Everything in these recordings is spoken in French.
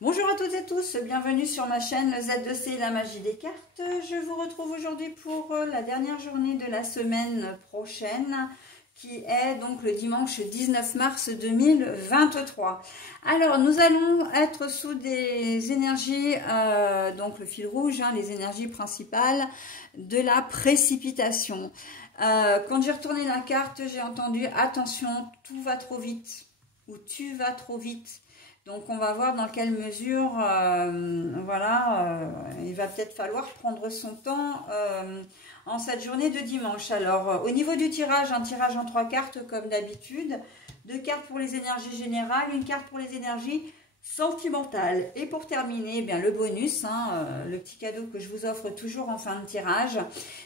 Bonjour à toutes et tous, bienvenue sur ma chaîne Z2C La Magie des Cartes. Je vous retrouve aujourd'hui pour la dernière journée de la semaine prochaine, qui est donc le dimanche 19 mars 2023. Alors, nous allons être sous des énergies, donc le fil rouge, les énergies principales de la précipitation. Quand j'ai retourné la carte, j'ai entendu « Attention, tout va trop vite » ou « Tu vas trop vite ». Donc, on va voir dans quelle mesure, il va peut-être falloir prendre son temps en cette journée de dimanche. Alors, au niveau du tirage, un tirage en 3 cartes comme d'habitude. 2 cartes pour les énergies générales, une carte pour les énergies sentimentales. Et pour terminer, eh bien, le bonus, le petit cadeau que je vous offre toujours en fin de tirage.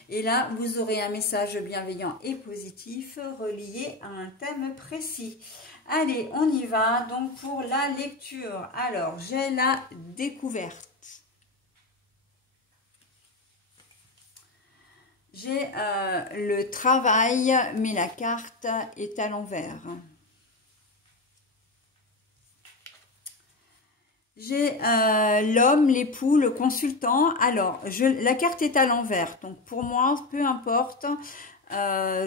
Et là, vous aurez un message bienveillant et positif relié à un thème précis. Allez, on y va donc pour la lecture. Alors, j'ai la découverte. J'ai le travail, mais la carte est à l'envers. J'ai l'homme, l'époux, le consultant. Alors, la carte est à l'envers. Donc, pour moi, peu importe.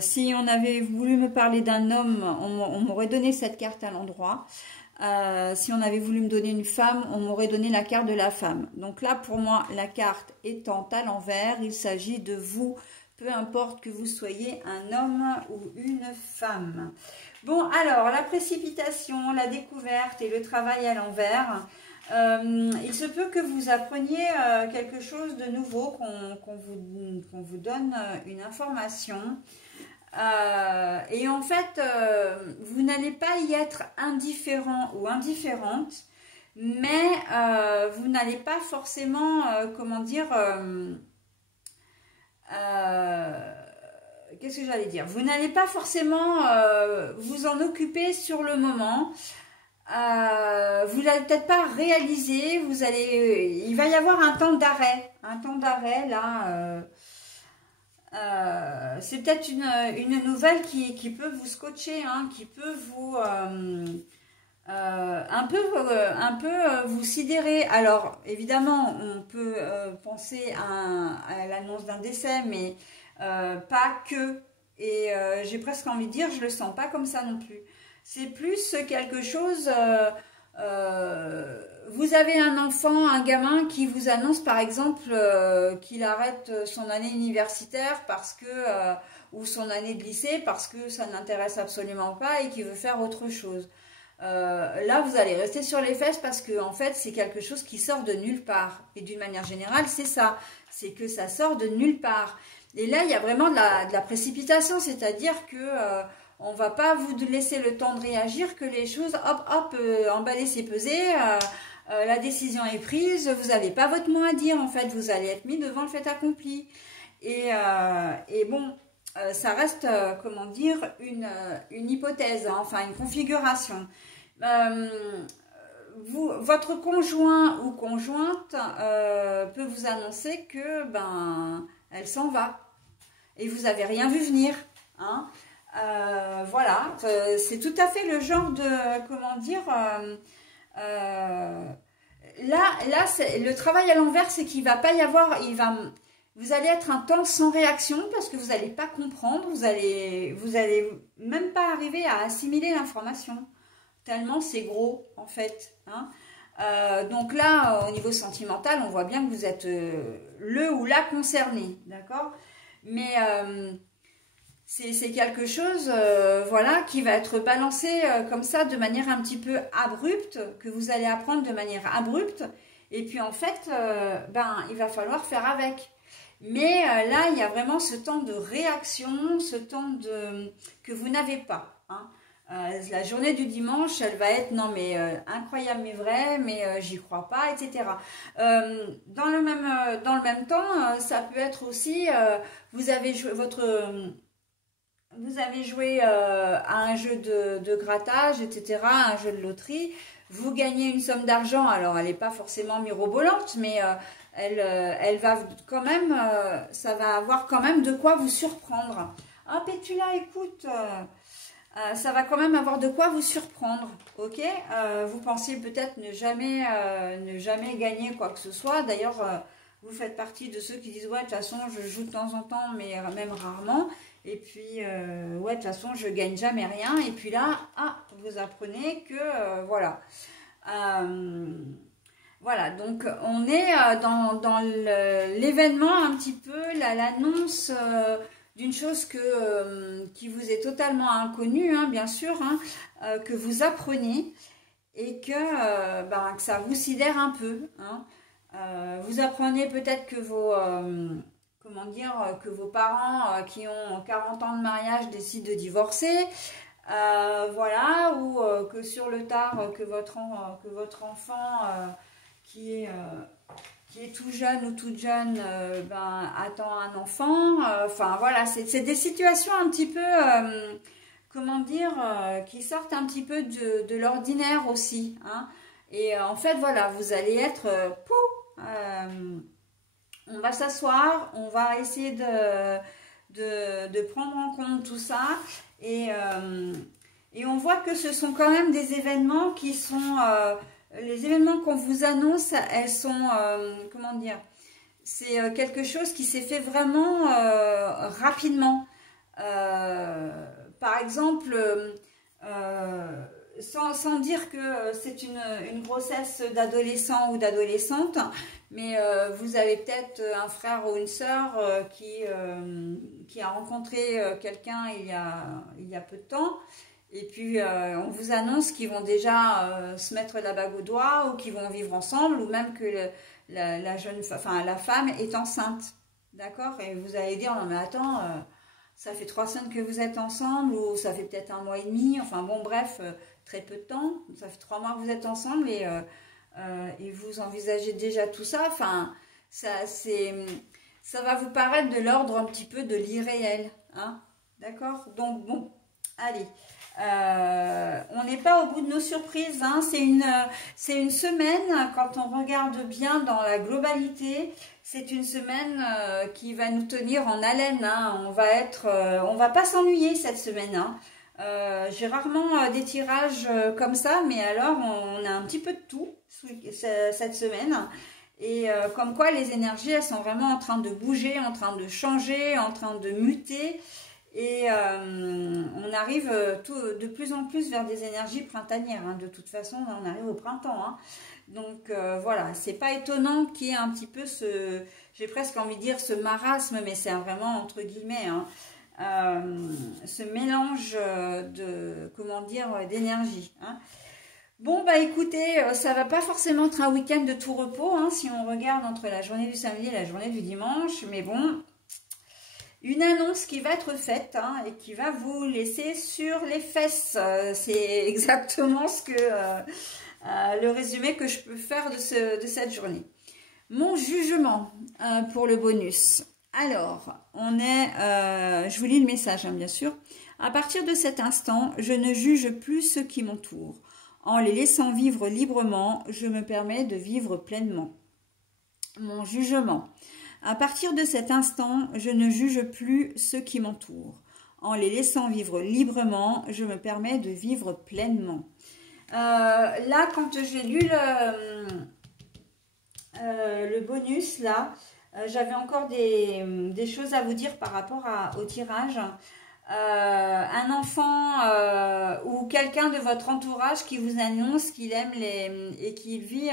Si on avait voulu me parler d'un homme, on m'aurait donné cette carte à l'endroit. Si on avait voulu me donner une femme, on m'aurait donné la carte de la femme. Donc là, pour moi, la carte étant à l'envers, il s'agit de vous, peu importe que vous soyez un homme ou une femme. Bon, alors, la précipitation, la découverte et le travail à l'envers. Il se peut que vous appreniez quelque chose de nouveau, qu'on vous donne une information. Et en fait, vous n'allez pas y être indifférent ou indifférente, mais vous n'allez pas forcément, qu'est-ce que j'allais dire? Vous n'allez pas forcément vous en occuper sur le moment. Vous n'allez peut-être pas réaliser, il va y avoir un temps d'arrêt là. C'est peut-être une nouvelle qui peut vous scotcher, qui peut vous un peu vous sidérer. Alors évidemment, on peut penser à l'annonce d'un décès, mais pas que. Et j'ai presque envie de dire, je le sens pas comme ça non plus. C'est plus quelque chose, vous avez un enfant, un gamin qui vous annonce par exemple qu'il arrête son année universitaire parce que, ou son année de lycée parce que ça n'intéresse absolument pas et qu'il veut faire autre chose. Là, vous allez rester sur les fesses parce que en fait, c'est quelque chose qui sort de nulle part. Et d'une manière générale, c'est ça, c'est que ça sort de nulle part. Et là, il y a vraiment de la précipitation, c'est-à-dire que on ne va pas vous laisser le temps de réagir, que les choses, hop, hop, emballer, c'est peser, la décision est prise, vous n'avez pas votre mot à dire, en fait, vous allez être mis devant le fait accompli. Et bon, ça reste, comment dire, une hypothèse, enfin une configuration. Votre conjoint ou conjointe peut vous annoncer que, elle s'en va. Et vous n'avez rien vu venir, voilà, c'est tout à fait le genre de, comment dire, là le travail à l'envers, c'est qu'il va pas y avoir, vous allez être un temps sans réaction parce que vous n'allez pas comprendre, vous allez même pas arriver à assimiler l'information, tellement c'est gros en fait, donc là, au niveau sentimental, on voit bien que vous êtes le ou la concerné, d'accord, mais c'est quelque chose, voilà, qui va être balancé comme ça, de manière un petit peu abrupte, que vous allez apprendre de manière abrupte. Et puis en fait, il va falloir faire avec. Mais là, il y a vraiment ce temps de réaction, ce temps que vous n'avez pas. La journée du dimanche, elle va être, non mais incroyable mais vrai, mais j'y crois pas, etc. Dans le même temps, ça peut être aussi, vous avez joué à un jeu de grattage, etc., un jeu de loterie, vous gagnez une somme d'argent, alors elle n'est pas forcément mirobolante, mais elle va quand même, ça va avoir quand même de quoi vous surprendre. Ah Pétula, écoute, ça va quand même avoir de quoi vous surprendre, ok? Vous pensiez peut-être ne jamais gagner quoi que ce soit. D'ailleurs, vous faites partie de ceux qui disent ouais, de toute façon, je joue de temps en temps, mais même rarement. Et puis, ouais, de toute façon, je gagne jamais rien. Et puis là, vous apprenez que, voilà. Voilà, donc on est dans l'événement un petit peu, l'annonce d'une chose qui vous est totalement inconnue, hein, bien sûr, hein, que vous apprenez et que ça vous sidère un peu. Hein. Vous apprenez peut-être que que vos parents qui ont 40 ans de mariage décident de divorcer. Voilà, ou que sur le tard, que votre enfant qui est tout jeune ou toute jeune attend un enfant. Enfin voilà, c'est des situations un petit peu, comment dire, qui sortent un petit peu de l'ordinaire aussi. Hein. Et en fait, voilà, vous allez être, on va s'asseoir, on va essayer de prendre en compte tout ça. Et on voit que ce sont quand même des événements qui sont... les événements qu'on vous annonce, elles sont... comment dire? C'est quelque chose qui s'est fait vraiment rapidement. Par exemple, sans dire que c'est une grossesse d'adolescent ou d'adolescente, mais vous avez peut-être un frère ou une sœur qui a rencontré quelqu'un il y a peu de temps, et puis on vous annonce qu'ils vont déjà se mettre la bague au doigt, ou qu'ils vont vivre ensemble, ou même que la femme est enceinte, d'accord? Et vous allez dire, non mais attends, ça fait 3 semaines que vous êtes ensemble, ou ça fait peut-être 1 mois et demi, enfin bon bref, très peu de temps, ça fait 3 mois que vous êtes ensemble, et vous envisagez déjà tout ça. Enfin, ça va vous paraître de l'ordre un petit peu de l'irréel, hein, d'accord? Donc bon, allez, on n'est pas au bout de nos surprises, hein. C'est une semaine, quand on regarde bien dans la globalité, c'est une semaine qui va nous tenir en haleine, hein. On va pas s'ennuyer cette semaine, hein. J'ai rarement des tirages comme ça, mais alors on a un petit peu de tout cette semaine. Et comme quoi les énergies, elles sont vraiment en train de bouger, en train de changer, en train de muter. Et on arrive de plus en plus vers des énergies printanières. Hein. De toute façon, on arrive au printemps. Hein. Donc voilà, c'est pas étonnant qu'il y ait un petit peu j'ai presque envie de dire ce marasme, mais c'est vraiment entre guillemets, hein, ce mélange d'énergie. Hein. Bon, bah écoutez, ça va pas forcément être un week-end de tout repos, hein, si on regarde entre la journée du samedi et la journée du dimanche, mais bon, une annonce qui va être faite, hein, et qui va vous laisser sur les fesses. C'est exactement le résumé que je peux faire de cette journée. Mon jugement pour le bonus. Alors, je vous lis le message, hein, bien sûr. À partir de cet instant, je ne juge plus ceux qui m'entourent. En les laissant vivre librement, je me permets de vivre pleinement. Mon jugement. À partir de cet instant, je ne juge plus ceux qui m'entourent. En les laissant vivre librement, je me permets de vivre pleinement. Là, quand j'ai lu le bonus, là, j'avais encore des choses à vous dire par rapport au tirage. Un enfant ou quelqu'un de votre entourage qui vous annonce qu'il aime et qu'il vit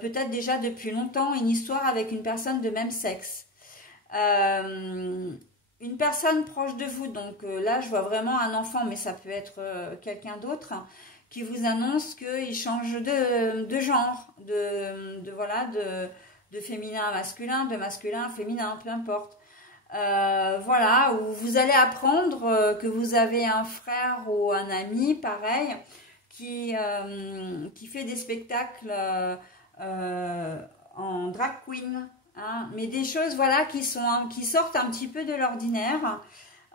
peut-être déjà depuis longtemps une histoire avec une personne de même sexe. Une personne proche de vous, donc là je vois vraiment un enfant, mais ça peut être quelqu'un d'autre, qui vous annonce qu'il change de genre, de féminin à masculin, de masculin à féminin, peu importe. Voilà, où vous allez apprendre que vous avez un frère ou un ami, pareil, qui fait des spectacles en drag queen, hein, mais des choses, voilà, qui sortent un petit peu de l'ordinaire.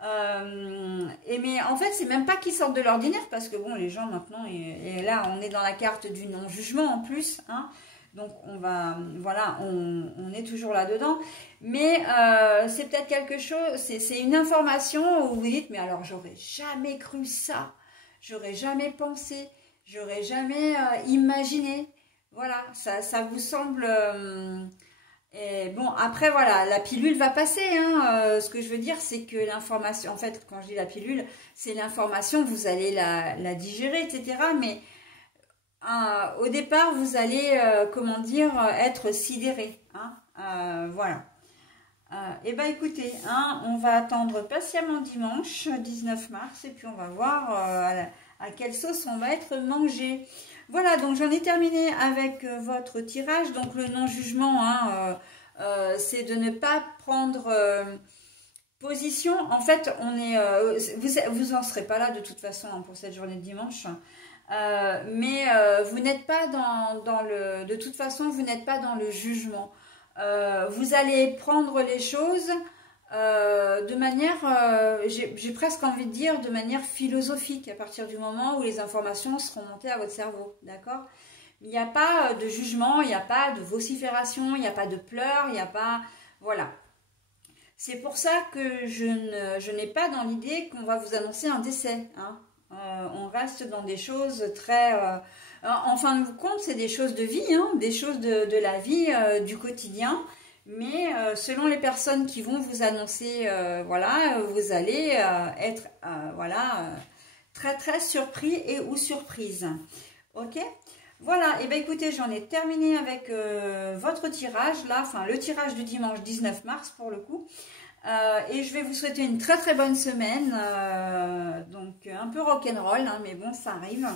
Mais en fait, c'est même pas qu'ils sortent de l'ordinaire, parce que bon, les gens maintenant, et là, on est dans la carte du non-jugement en plus, hein. Donc on va, voilà, on est toujours là-dedans. Mais c'est peut-être quelque chose, c'est une information où vous dites, mais alors j'aurais jamais cru ça, j'aurais jamais pensé, j'aurais jamais imaginé. Voilà, ça vous semble... et bon, après, voilà, la pilule va passer. Hein. Ce que je veux dire, c'est que l'information, en fait, quand je dis la pilule, c'est l'information, vous allez la digérer, etc. Mais au départ, vous allez, comment dire, être sidéré. Hein. Voilà. Et ben écoutez, hein, on va attendre patiemment dimanche 19 mars et puis on va voir à quelle sauce on va être mangé. Voilà, donc j'en ai terminé avec votre tirage. Donc le non-jugement, hein, c'est de ne pas prendre position. En fait, on est, vous en serez pas là de toute façon hein, pour cette journée de dimanche. Mais vous n'êtes pas dans le... De toute façon, vous n'êtes pas dans le jugement. Vous allez prendre les choses de manière, j'ai presque envie de dire, de manière philosophique à partir du moment où les informations seront montées à votre cerveau, d'accord? Il n'y a pas de jugement, il n'y a pas de vocifération, il n'y a pas de pleurs, il n'y a pas... Voilà. C'est pour ça que je n'ai pas dans l'idée qu'on va vous annoncer un décès, hein. On reste dans des choses très... en fin de compte, c'est des choses de vie, hein, des choses de la vie, du quotidien. Mais selon les personnes qui vont vous annoncer, voilà, vous allez être, voilà, très très surpris et ou surprise. Ok? Voilà, et bien écoutez, j'en ai terminé avec votre tirage, là, enfin le tirage du dimanche 19 mars pour le coup. Et je vais vous souhaiter une très très bonne semaine, donc un peu rock'n'roll, hein, mais bon, ça arrive.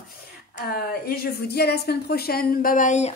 Et je vous dis à la semaine prochaine, bye bye!